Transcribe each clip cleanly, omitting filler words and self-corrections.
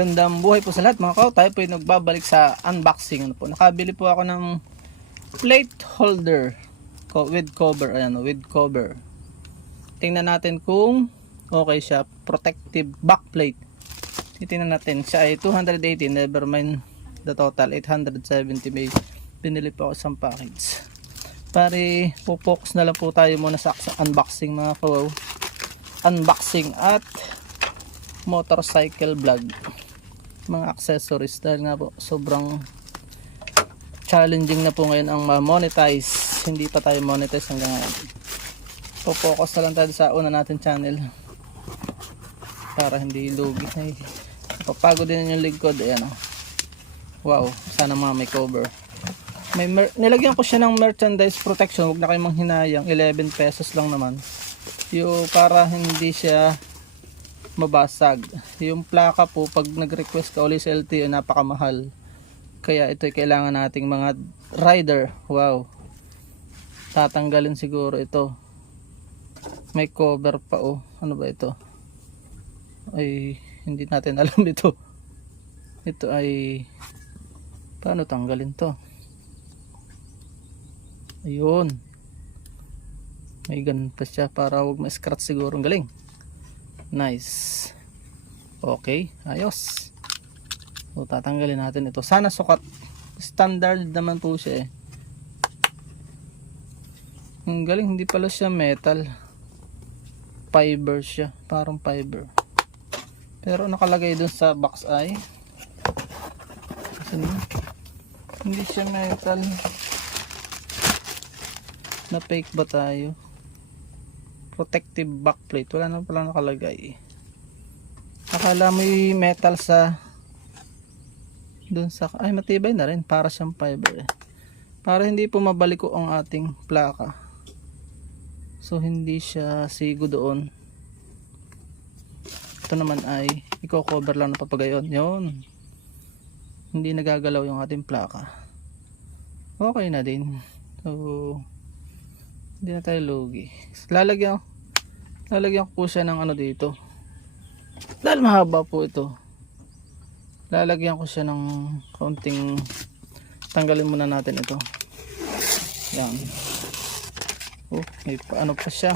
Magandang buhay po sa lahat mga kao. Tayo po ay nagbabalik sa unboxing. Ano po? Nakabili po ako ng plate holder with cover. Ayan, with cover. Tingnan natin kung okay siya. Protective back plate. Titingnan natin. Siya ay 280. Never mind the total. 870 may binili po ako isang package. Pare, focus na lang po tayo muna sa unboxing mga kao. Unboxing at motorcycle vlog, mga accessories, dahil nga po sobrang challenging na po ngayon ang monetize. Hindi pa tayo monetize hanggang ngayon. Focus na lang tayo sa una natin channel para hindi lugi. Ay, papagod din yung likod. Ayan, oh. Wow, sana mga may cover. Nilagyan ko siya ng merchandise protection. Huwag na kayong manghinayang, 11 pesos lang naman yung para hindi siya mabasag. Yung plaka po, pag nag-request ka ulit sa LTO, napakamahal. Kaya ito ay kailangan nating mga rider. Wow. Tatanggalin siguro ito. May cover pa, oh. Ano ba ito? Ay, hindi natin alam ito. Ito ay paano tanggalin to? Ayun. May ganun pa siya para huwag ma-scratch siguro. Ang galing. Nice. Okay, ayos. So tatanggalin natin ito. Sana sukat. Standard naman po siya eh. Ang galing, hindi pala siya metal. Fiber siya, parang fiber. Pero nakalagay dun sa box ay hindi siya metal. Na fake ba tayo? Protective backplate, wala na pala nakalagay. Akala mo yung metal sa dun sa, ay matibay na rin, para siyang fiber eh. Para hindi po mabaliko ang ating plaka, so hindi siya sigo doon. Ito naman ay i-cover lang na papagayon. Yun, hindi nagagalaw yung ating plaka. Okay na din. So hindi na tayo lugi. Lalagyan ko po siya ng ano dito. Dahil mahaba po ito, lalagyan ko siya ng kaunting, tanggalin muna natin ito. Yan. Oh, may paano pa siya.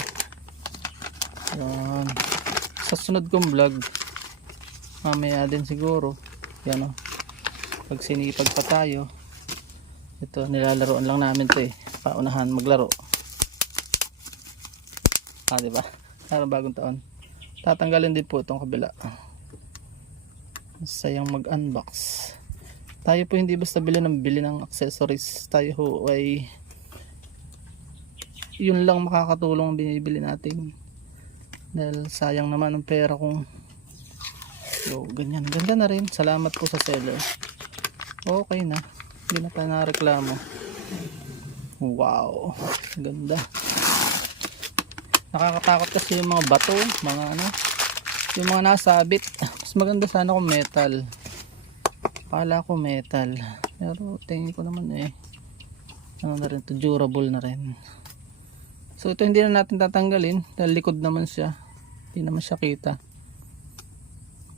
Yan. Sa sunod kong vlog, mamaya din siguro. Yan, oh. Pag sinipag pa tayo, ito nilalaroan lang namin ito eh. Paunahan maglaro. Diba? Para bagong taon. Tatanggalin din po itong kabila. Sayang mag-unbox. Tayo po hindi basta bili ng accessories. Tayo ho ay yun lang makakatulong binibili natin. Dahil sayang naman ang pera kung so, ganyan. Ganda na rin. Salamat po sa seller. Okay na. Hindi na tayo nareklamo. Wow. Ganda. Nakakatakot kasi yung mga bato, mga ano, yung mga nasabit. Mas maganda sana kung metal. Akala ko metal, pero tingin ko naman eh ano na rin to, durable na rin. So ito hindi na natin tatanggalin dahil likod naman siya, hindi naman siya kita.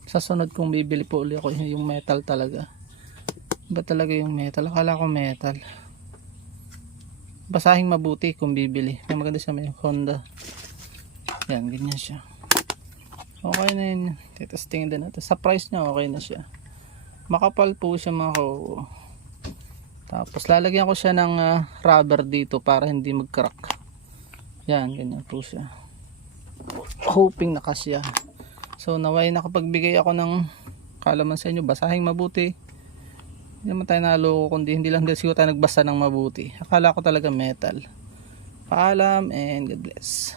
Sa sunod kong bibili po ulit ako yung metal talaga. Ba talaga yung metal? Akala ko metal. Basahin mabuti kung bibili. May maganda siya, may Honda. Yan, ganyan siya. Okay na yun. Testingin din natin. Sa price niya, okay na siya. Makapal po siya mga ko. Tapos lalagyan ko siya ng rubber dito para hindi mag-crack. Yan, ganyan po siya. Hoping na kasya. So naway nakapagbigay ako ng kalaman sa inyo. Basahin mabuti. Hindi naman tayo naloko, kundi hindi lang din siguro tayo nagbasa ng mabuti. Akala ko talaga metal. Paalam and God bless.